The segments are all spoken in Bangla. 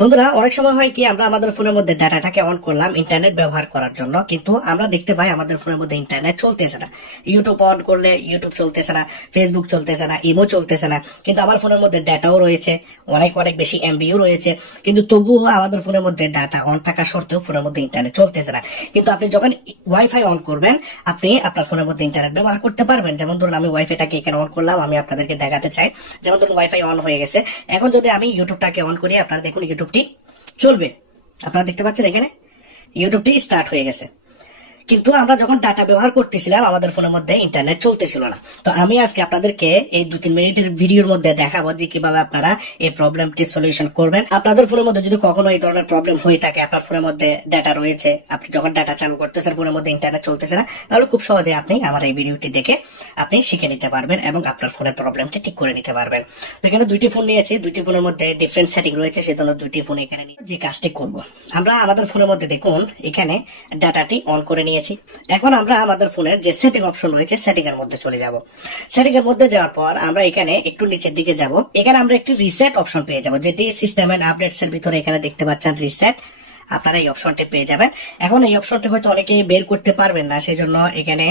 বন্ধুরা অনেক সময় হয় কি আমরা আমাদের ফোনের মধ্যে ডাটাটাকে অন করলাম ইন্টারনেট ব্যবহার করার জন্য, কিন্তু আমরা দেখতে পাই আমাদের ফোনের মধ্যে ইন্টারনেট চলতেছে না। ইউটিউব অন করলে ইউটিউব চলতেছে না, ফেসবুক চলতেছে না, ইমো চলতেছে না, কিন্তু আমার ফোনের মধ্যে ডাটাও রয়েছে, অনেক অনেক বেশি এমবিও রয়েছে, কিন্তু তবুও আমাদের ফোনের মধ্যে ডাটা অন থাকা সত্ত্বেও ফোনের মধ্যে ইন্টারনেট চলতেছে না। কিন্তু আপনি যখন ওয়াইফাই অন করবেন আপনি আপনার ফোনের মধ্যে ইন্টারনেট ব্যবহার করতে পারবেন। যেমন ধরুন আমি ওয়াইফাইটাকে এখানে অন করলাম, আমি আপনাদেরকে দেখাতে চাই। যেমন ধরুন ওয়াইফাই অন হয়ে গেছে, এখন যদি আমি ইউটিউবটাকে অন করি আপনারা দেখুন ইউটিউবটি চলবে। আপনারা দেখতে পাচ্ছেন এখানে ইউটিউবটি স্টার্ট হয়ে গেছে, কিন্তু আমরা যখন ডাটা ব্যবহার করতেছিলাম আমাদের ফোনের মধ্যে ইন্টারনেট চলতেছিল না। তো আমি আজকে আপনাদেরকে এই 2-3 মিনিটের ভিডিওর মধ্যে দেখাবো যে কিভাবে আপনারা এই প্রবলেমটি সলিউশন করবেন। আপনাদের ফোনের মধ্যে যদি কখনো এই ধরনের প্রবলেম হয়ে থাকে, আপনার ফোনের মধ্যে ডাটা রয়েছে, আপনি যখন ডাটা চালু করতেছেন ফোনের মধ্যে ইন্টারনেট চলতেছে না, তাহলে খুব সহজে আপনি আমার এই ভিডিওটি দেখে আপনি শিখে নিতে পারবেন এবং আপনার ফোনের প্রবলেমটি ঠিক করে নিতে পারবেন। তো এখানে 2টি ফোন নিয়েছি, 2টি ফোনের মধ্যে ডিফারেন্ট সেটিং রয়েছে, সেজন্য 2টি ফোন এখানে নিয়ে যে কাজটি করব। আমরা আমাদের ফোনের মধ্যে দেখুন এখানে ডাটাটি অন করে নিয়েছি। এখন আমরা আমাদের ফোনের যে সেটিং অপশন রয়েছে সেটিং এর মধ্যে চলে যাব। সেটিং এর মধ্যে যাওয়ার পর আমরা এখানে একটু নিচের দিকে যাব, এখানে আমরা একটি রিসেট অপশন পেয়ে যাব, যেটি সিস্টেম এন্ড আপডেটস এর ভিতরে এখানে দেখতে পাচ্ছেন রিসেট, আপনারা এই অপশনটি পেয়ে যাবেন। এখন এই অপশনটি হয়তো অনেকে বের করতে পারবেন না, সেই জন্য এখানে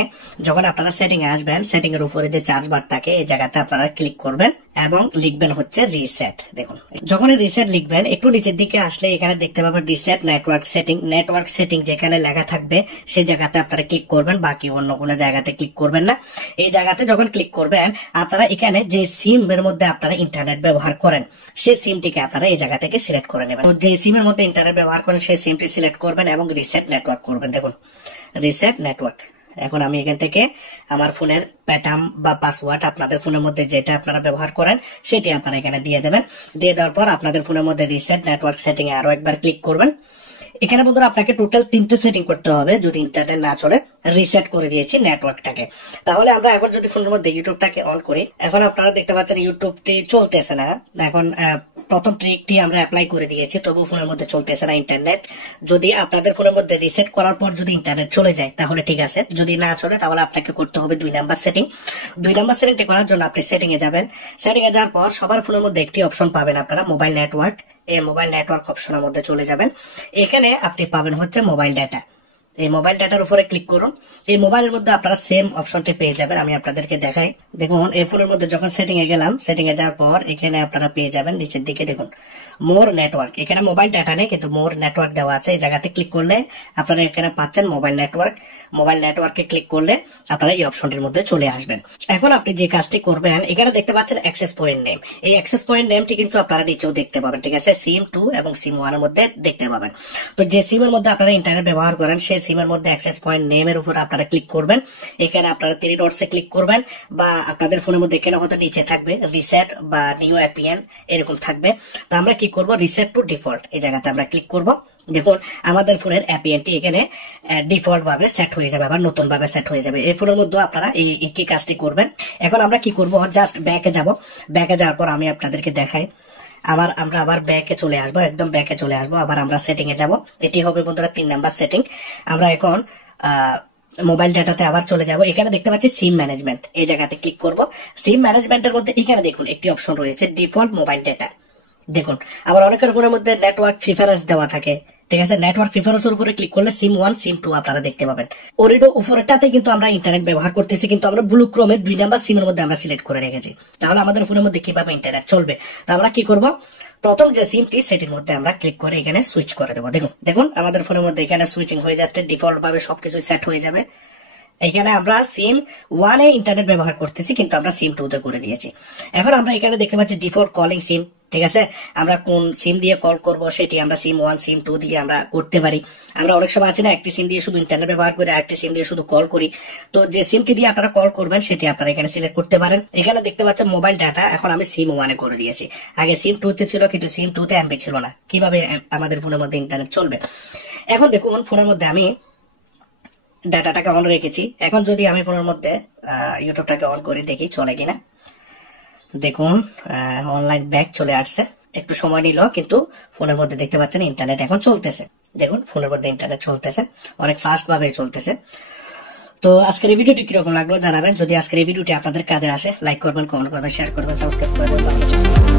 যখন আপনারা সেটিং এ আসবেন সেটিং এর উপরে যে চার্জ বার থাকে এই জায়গাতে আপনারা ক্লিক করবেন এবং লিখবেন হচ্ছে রিসেট। দেখুন যখন রিসেট লিখবেন একটু নিচের দিকে আসলে এখানে দেখতে পাবেন reset network setting. Network setting যেখানে লেখা থাকবে সেই জায়গাতে আপনারা ক্লিক করবেন, বাকি অন্য কোনো জায়গাতে ক্লিক করবেন না। এই জায়গাতে যখন ক্লিক করবেন আপনারা এখানে যে সিম এর মধ্যে আপনারা ইন্টারনেট ব্যবহার করেন সেই সিমটিকে আপনারা এই জায়গা থেকে সিলেক্ট করে নেবেন। তো যে সিমের মধ্যে ইন্টারনেট ব্যবহার করেন সেই সিমটি সিলেক্ট করবেন এবং রিসেট নেটওয়ার্ক করবেন। দেখুন রিসেট নেটওয়ার্ক। এখন আমি এখান থেকে আমার ফোনের প্যাটার্ন বা পাসওয়ার্ড আপনাদের ফোনের মধ্যে যেটা আপনারা ব্যবহার করেন সেটি আপনারা এখানে দিয়ে দেবেন। দিয়ে দেওয়ার পর আপনাদের ফোনের মধ্যে রিসেট নেটওয়ার্ক সেটিং এ আরো একবার ক্লিক করবেন। এখানে বন্ধুরা আপনাকে টোটাল 3টে সেটিং করতে হবে যদি ইন্টারনেট না চলে। রিসেট করে দিয়েছি নেটওয়ার্কটাকে। তাহলে আমরা এখন যদি ফোনের মধ্যে ইউটিউবটাকে অন করি, এখন আপনারা দেখতে পাচ্ছেন ইউটিউবটি চলতেছে না। এখন প্রথম ট্রিকটি আমরা অ্যাপ্লাই করে দিয়েছি, তবু ফোনের মধ্যে চলতেছে না ইন্টারনেট। যদি আপনাদের ফোনের মধ্যে রিসেট করার পর যদি ইন্টারনেট চলে যায় তাহলে ঠিক আছে, যদি না চলে তাহলে আপনাকে করতে হবে 2 নাম্বার সেটিং। 2 নাম্বার সেটিংটি করার জন্য আপনি সেটিং এ যাবেন। সেটিং এ যাওয়ার পর সবার ফোনের মধ্যে একটি অপশন পাবেন আপনারা, মোবাইল নেটওয়ার্ক। এই মোবাইল নেটওয়ার্ক অপশনের মধ্যে চলে যাবেন। এখানে আপনি পাবেন হচ্ছে মোবাইল ডাটা। এই মোবাইল ডাটার উপরে ক্লিক করুন। এই মোবাইলের মধ্যে আপনারা সেম অপশনটি পেয়ে যাবেন, আমি আপনাদেরকে দেখাই। দেখুন এই ফোনের মধ্যে যখন সেটিং এ গেলাম, সেটিং এ যাওয়ার পর এখানে আপনারা পেয়ে যাবেন নিচের দিকে দেখুন মোর নেটওয়ার্ক। এখানে মোবাইল ডাটা নেই কিন্তু মোর নেটওয়ার্ক দেওয়া আছে। এই জায়গাতে ক্লিক করলে আপনারা এখানে পাচ্ছেন মোবাইল নেটওয়ার্ক। মোবাইল নেটওয়ার্কে ক্লিক করলে আপনারা এই অপশনটির মধ্যে চলে আসবেন। এখন আপনি যে কাজটি করবেন, এখানে দেখতে পাচ্ছেন অ্যাক্সেস পয়েন্ট নেম। এই অ্যাক্সেস পয়েন্ট নেমটি কিন্তু আপনারা নিচেও দেখতে পাবেন, ঠিক আছে? সিম 2 এবং সিম 1 এর মধ্যে দেখতে পাবেন। তো যে সিমের মধ্যে আপনারা ইন্টারনেট ব্যবহার করেন সেই সিমের মধ্যে অ্যাক্সেস পয়েন্ট নেমের উপর আপনারা ক্লিক করবেন। এখানে আপনারা 3 ডটসে ক্লিক করবেন, বা আপনাদের ফোনের মধ্যে এখানে হয়তো নিচে থাকবে রিসেট বা নিউ অ্যাপিএন এরকম থাকবে। তো আমরা কি করব, রিসেট টু ডিফল্ট এই জায়গাতে আমরা ক্লিক করব। দেখুন আমাদের ফোনের অ্যাপিএনটি এখানে ডিফল্ট ভাবে সেট হয়ে যাবে, আবার নতুন ভাবে সেট হয়ে যাবে। এই ফোনের মধ্যে আপনারা এই কি কাজটি করবেন। এখন আমরা কি করব, জাস্ট ব্যাকে যাব। ব্যাকে যাওয়ার পর আমি আপনাদেরকে দেখাই। আমরা আবার ব্যাকে চলে আসবো, একদম ব্যাকে চলে আসবো। আবার আমরা সেটিং এ যাব। এটি হবে বন্ধুরা 3 নাম্বার সেটিং। আমরা এখন মোবাইল ডাটাতে আবার চলে যাব। এখানে দেখতে পাচ্ছি সিম ম্যানেজমেন্ট, এই জায়গাতে ক্লিক করব। সিম ম্যানেজমেন্টের মধ্যে এখানে দেখুন একটি অপশন রয়েছে ডিফল্ট মোবাইল ডাটা। দেখুন আবার অনেকের ফোনের মধ্যে নেটওয়ার্ক প্রিফারেন্স দেওয়া থাকে, ঠিক আছে? নেটওয়ার্ক প্রিফারেন্সের উপরে ক্লিক করলে সিম 1 সিম 2 আপনারা দেখতে পাবেন। ওরিডো উপরেটাতে কিন্তু আমরা ইন্টারনেট ব্যবহার করতেছি, কিন্তু আমরা ব্লু ক্রোমে 2 নাম্বার সিমের মধ্যে আমরা সিলেক্ট করে রেখেছি। তাহলে আমাদের ফোনের মধ্যে কিভাবে ইন্টারনেট চলবে? তো আমরা কি করব, প্রথম যে সিমটি সেটির মধ্যে আমরা ক্লিক করে এখানে সুইচ করে দেবো। দেখুন আমাদের ফোনের মধ্যে এখানে সুইচিং হয়ে যাচ্ছে, ডিফল্ট ভাবে সবকিছু সেট হয়ে যাবে। এখানে আমরা সিম 1 এ ইন্টারনেট ব্যবহার করতেছি, কিন্তু আমরা সিম 2 তে করে দিয়েছি। এখন আমরা এখানে দেখতে পাচ্ছি ডিফল্ট কলিং সিম, ঠিক আছে? আমরা কোন সিম দিয়ে কল করব সেটি আমরা সিম 1 সিম 2 দিয়ে আমরা করতে পারি। আমরা অনেক সময় আছে না, একটি সিম দিয়ে শুধু ইন্টারনেট ব্যবহার করে আরেকটি সিম দিয়ে শুধু কল করি। তো যে সিমটি দিয়ে আপনারা কল করবেন সেটি আপনারা এখানে সিলেক্ট করতে পারেন। এখানে দেখতে পাচ্ছেন মোবাইল ডাটা, এখন আমি সিম 1 এ করে দিয়েছি। আগে সিম 2 তে ছিল, কিন্তু সিম 2 তে এমবি ছিল না। কিভাবে আমাদের ফোনের মধ্যে ইন্টারনেট চলবে? এখন দেখুন ফোনের মধ্যে আমি ডাটাটাকে অন রেখেছি। এখন যদি আমি ফোনের মধ্যে ইউটিউবটাকে অন করে দেখি চলে কিনা। দেখুন অনলাইন ব্যাক চলে আসছে, একটু সময় নিল, কিন্তু ফোনের মধ্যে দেখতে পাচ্ছেন ইন্টারনেট এখন চলতেছে। দেখুন ফোনের মধ্যে ইন্টারনেট চলতেছে, অনেক ফাস্ট ভাবে চলতেছে। তো আজকের এই ভিডিওটি কিরকম লাগলো জানাবেন। যদি আজকের এই ভিডিওটি আপনাদের কাজে আসে লাইক করবেন, কমেন্ট করবেন, শেয়ার করবেন, সাবস্ক্রাইব করবেন।